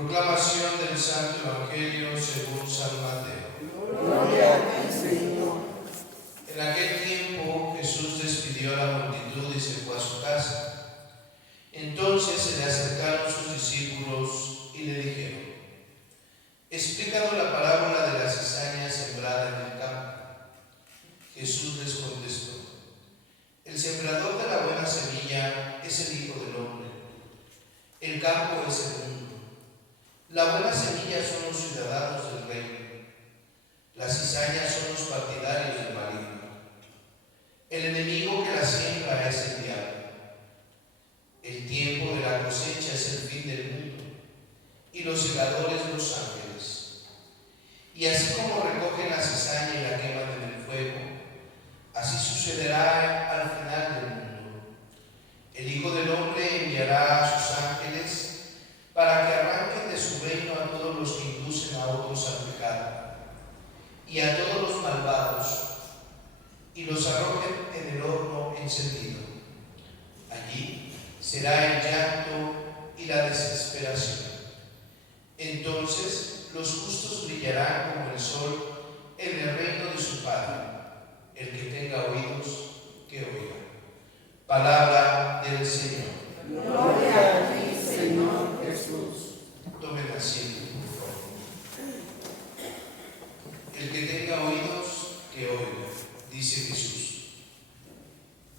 Proclamación del Santo Evangelio según San Mateo. Gloria a ti, Señor. En aquel tiempo Jesús despidió a la multitud y se fue a su casa. Entonces se le acercaron sus discípulos y le dijeron: explícanos la parábola de la cizaña sembrada en el campo. Jesús les contestó: el sembrador de la buena semilla es el Hijo del Hombre. El campo es el mundo. La buena semilla son los ciudadanos del reino. Las cizañas son los partidarios del maligno. El enemigo que la siembra es el diablo. El tiempo de la cosecha es el fin del mundo, y los segadores los ángeles. Y así como recogen la cizaña y la queman en el fuego, así sucederá al final del mundo. El Hijo del Hombre enviará a sus ángeles para que arranquen de su reino a todos los que inducen a otros al pecado y a todos los malvados, y los arrojen en el horno encendido. Allí será el llanto y la desesperación. Entonces los justos brillarán como el sol en el reino de su Padre. El que tenga oídos, que oiga. Palabra del Señor. Gloria a ti, Señor Jesús. Tomen asiento, por favor. El que tenga oídos, que oiga, dice Jesús.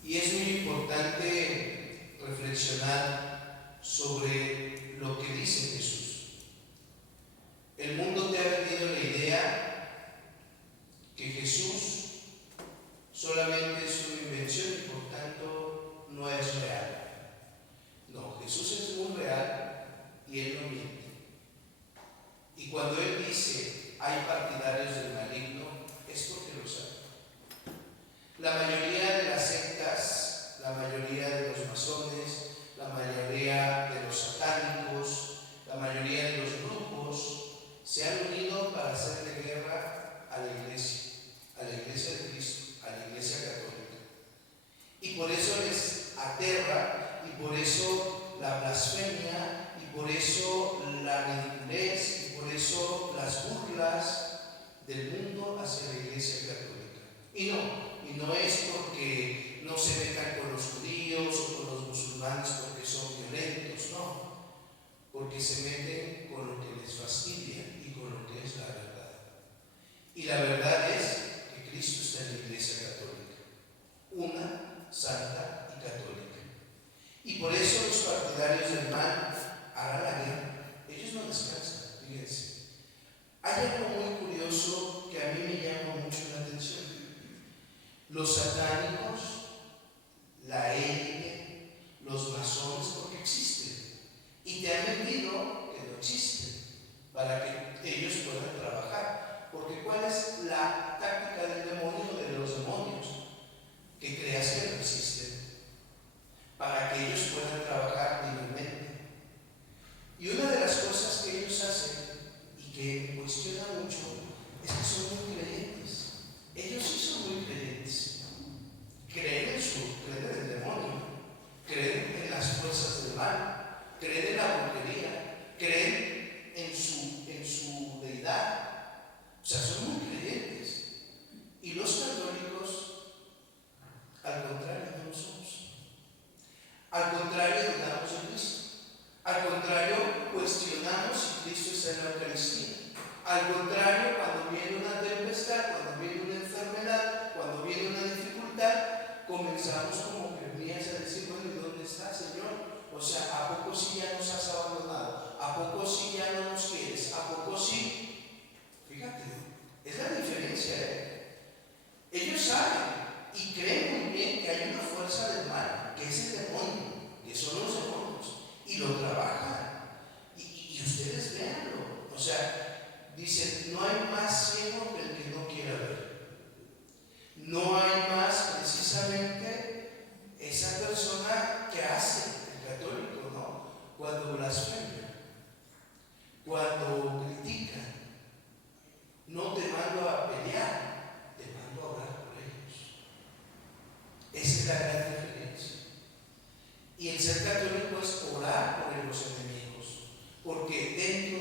Y es muy importante reflexionar sobre lo que dice Jesús. El mundo te ha vendido la idea que Jesús solamente es una invención y por tanto no es real. No, Jesús es muy real y Él no miente. Y cuando Él dice hay partidarios del maligno, es porque lo sabe. La mayoría de las sectas, la mayoría de los masones, la mayoría de los satánicos, la mayoría de los grupos se han unido para hacerle guerra a la iglesia de Cristo, a la iglesia católica. Y por eso les aterra, y por eso la blasfemia, y por eso la ridiculez, y por eso las burlas del mundo hacia la iglesia católica. Y no es porque no se metan con los judíos o con los musulmanes porque son violentos, no. Porque se meten con lo que les fastidia y con lo que es la verdad. Y la verdad es que Cristo está en la iglesia católica, una, santa y católica. Y por eso los partidarios del mal harán la guerra. Ellos no descansan, fíjense. Hay algo muy curioso que a mí me llama mucho la atención. Los satánicos, la élite, los masones, porque existen. Y te han vendido que no existen, para que ellos puedan trabajar. Porque ¿cuál es la táctica del demonio, de los demonios? Que creas que no existen, para que ellos puedan trabajar libremente. Y una de las cosas que ellos hacen y que cuestionan mucho es que son muy creyentes. Ellos sí son muy creyentes. Creen en el demonio, creen en las fuerzas del mal, creen en la brujería, creen en su deidad. O sea, son muy creyentes. Y los católicos, al contrario, no lo somos. Al contrario, dudamos de Cristo. Al contrario, cuestionamos si Cristo está en la Eucaristía. Al contrario, cuando viene una tempestad, cuando viene una enfermedad, cuando viene una dificultad, comenzamos como Jeremías a decir: bueno, ¿y dónde está, Señor? O sea, ¿a poco sí ya nos has abandonado? ¿A poco sí ya no nos quieres? ¿A poco sí? Fíjate, es la diferencia, ¿eh? Ellos saben y creen muy bien que hay una fuerza del mal, que es el demonio, que son los demonios, y lo trabajan. Y ustedes véanlo. O sea, dicen: no hay más ciego que el que no quiera ver. No hay más, precisamente, esa persona que hace el católico, ¿no? Cuando blasfema, cuando critica. No te mando a pelear, te mando a orar por ellos. Esa es la gran diferencia. Y el ser católico es orar por los enemigos, porque dentro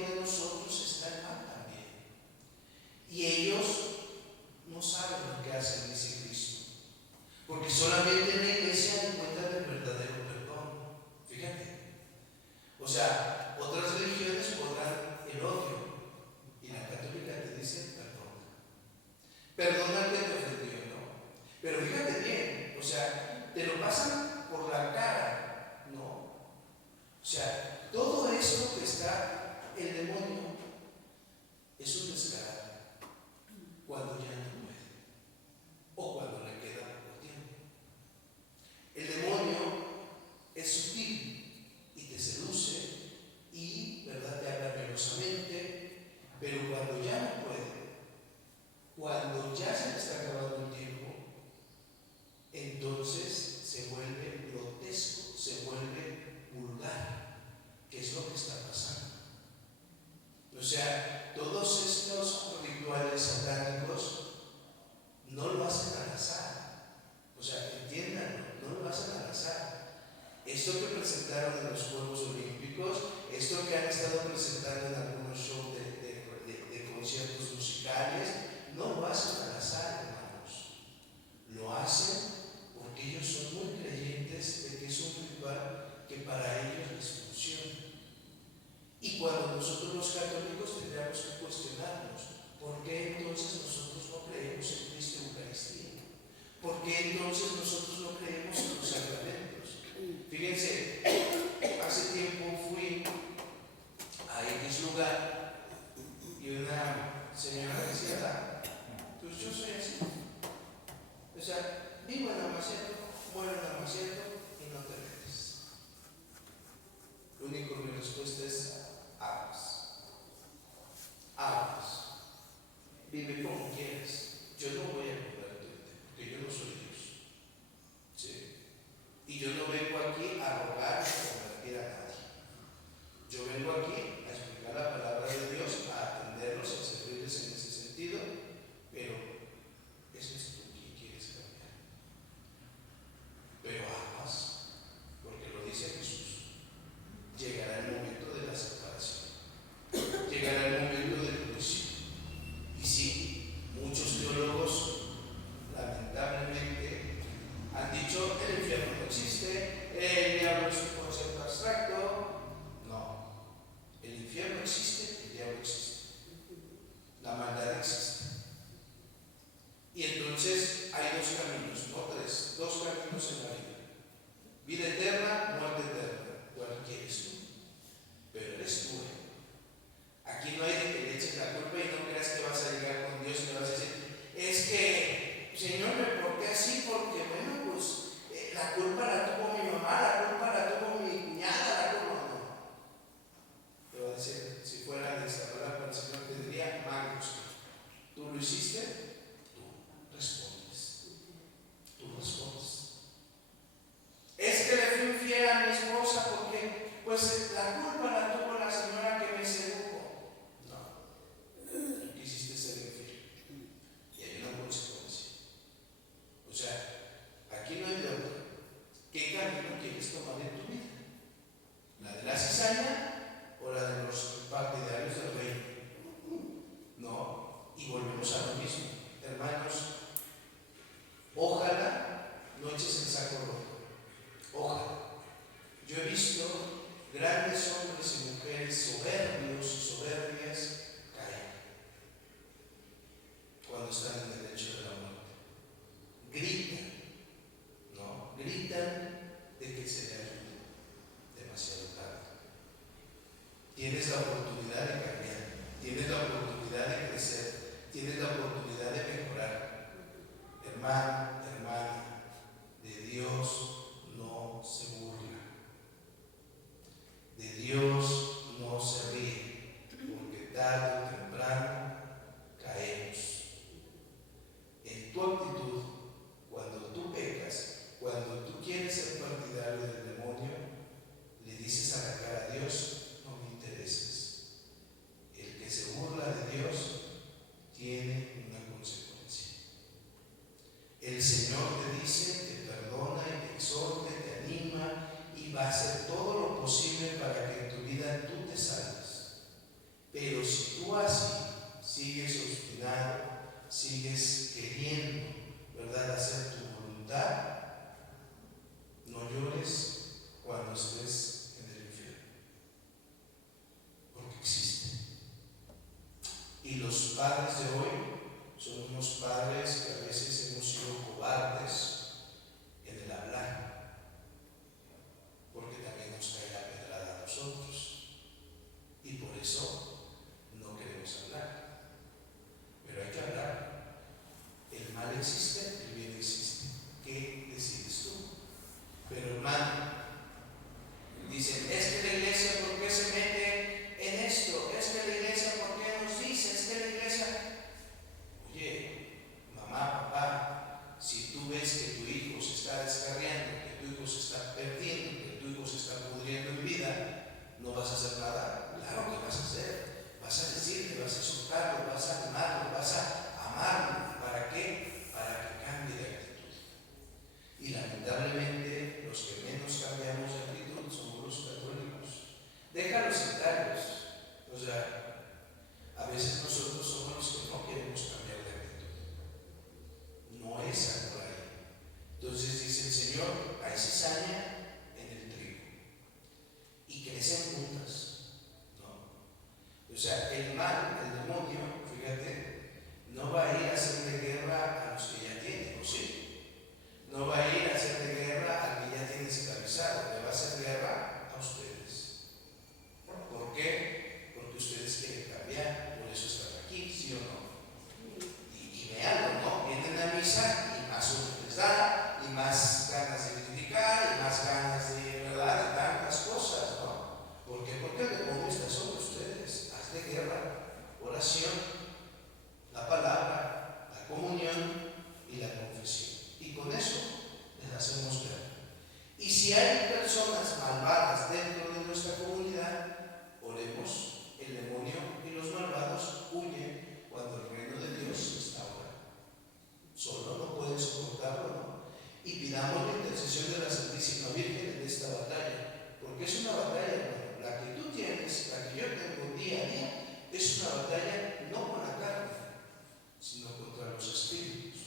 lo mismo. Hermanos, ojalá no eches el saco roto. Ojalá. Yo he visto grandes hombres y mujeres soberbios y soberbias caer cuando están en el lecho de la muerte. Gritan, ¿no? Gritan de que se le ayude. Demasiado tarde. Tienes la oportunidad de cambiar, tienes la oportunidad de crecer, tienes la oportunidad de mejorar. Hermano, hermana, de Dios no se burla, de Dios no se ríe, porque tarde o temprano caemos. En tu actitud, cuando tú pecas, cuando tú quieres ser partidario del demonio, le dices a la cara a Dios: no me intereses. El que se burla de Dios tiene una consecuencia. El Señor te dice, te perdona y te exhorta, te anima y va a hacer todo lo posible para que en tu vida tú te salves. Pero si tú así sigues obstinado, sigues queriendo, ¿verdad?, hacer tu voluntad, no llores cuando estés en el infierno, porque existe. Y los padres de hoy son unos padres que a veces hemos sido cobardes en el hablar, porque también nos cae la pedrada a nosotros, y por eso no queremos hablar. Pero hay que hablar. El mal existe, el bien existe. ¿Qué decides tú? Pero hermano, dicen: es que la iglesia, ¿por qué se mete en esto? Es que la iglesia, ¿por qué nos dice? Es que la iglesia... Oye, mamá, papá, si tú ves que tu hijo se está descarriando, que tu hijo se está perdiendo, que tu hijo se está pudriendo en vida, ¿no vas a hacer nada? Claro que vas a hacer. Vas a decirle, vas a exhortarlo, vas a animarlo, vas a amarlo. ¿Para qué? Para que cambie de actitud. Y lamentablemente los que menos cambiamos de actitud somos los católicos. Deja los sectarios. O sea, a veces nosotros somos los que no queremos cambiar de actitud. No es algo por ahí. Entonces dice el Señor: hay cizaña en el trigo y crecen juntas, ¿no? O sea, el mal, el demonio, fíjate, no va a ir a hacerle guerra a los que ya tienen, ¿o sí? No va a ir a hacerle guerra al que ya tiene esclavizado, le va a hacer guerra a ustedes. ¿Por qué? Porque ustedes quieren cambiar, por eso están aquí, ¿sí o no? Y veanlo, ¿no? Vienen a misa y más uno les da, y más ganas de criticar, y más ganas de, ¿verdad?, de tantas cosas, ¿no? ¿Por qué? Porque el demonio está sobre ustedes. Hazle guerra, oración, la palabra, la comunión y la confesión. Y con eso les hacemos ver. Y si hay personas malvadas dentro de nuestra comunidad, oremos. El demonio y los malvados huyen cuando el reino de Dios está ahora. Solo no pueden soportarlo, ¿no? Y pidamos la intercesión de la Santísima Virgen en esta batalla, porque es una batalla, bueno, la que tú tienes, la que yo tengo día a día, es una batalla no con la carne, sino contra los espíritus.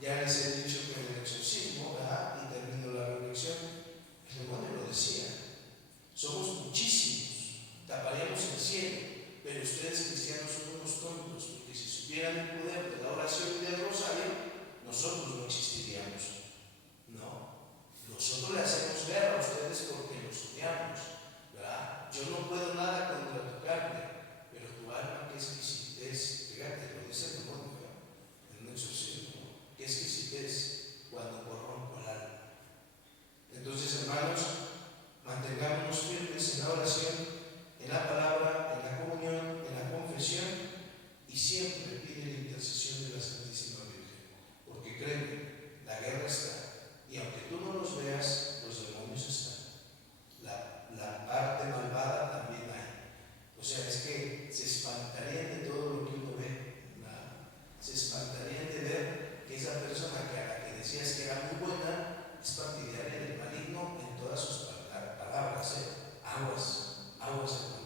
Ya les he dicho que en el exorcismo, ¿verdad?, y termino la reflexión, el demonio lo decía: somos muchísimos, taparíamos el cielo, pero ustedes cristianos son unos tontos, porque si supieran el poder de la oración y del rosario, nosotros no existiríamos. No, nosotros le hacemos guerra a ustedes porque los odiamos, ¿verdad? Yo no puedo nada contra tu carne, pero tu alma, qué exquisitez. Fíjate, lo dice el demonio, ¿verdad?, en un exorcismo: qué exquisitez cuando corrompo el alma. Entonces, hermanos, mantengámonos firmes en la oración, en la palabra, en la comunión, en la confesión, y siempre pide la intercesión de la Santísima Virgen, porque créeme, la guerra está, y aunque tú no los veas, los demonios están. La parte malvada también hay. O sea, es que se espantarían de todo lo que uno ve, ¿verdad? Se espantarían de ver que esa persona que a la que decías que era muy buena es partidaria del maligno en todas sus palabras, ¿eh? Aguas, aguas, hermano.